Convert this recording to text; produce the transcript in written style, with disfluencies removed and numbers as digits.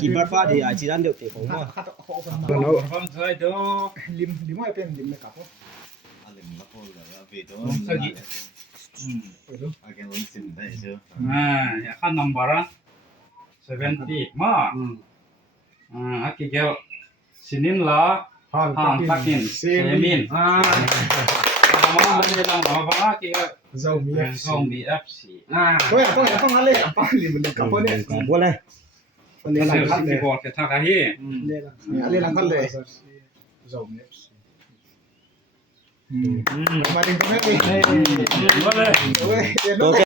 กินบ้านฟ้าดีจีด้านเดียวเตะของว่าคนใส่ตัวลิมเป็นลิมเลยครับAlim la ko la vedo. Again on sim dai jo. อย่าขั้นนัมเบอร์70มาaqui que é sinin lá han takin semin ali lang ba que é zombie FC เฮ้ยต้องอะไรต้องลิมเลยครับพ่อเนี่ย บ่เลย เรียนหลังคันเลย บอกque tá aí เรียนหลังคันเลยมาถึงตรงนี้เลย vale เฮ้ย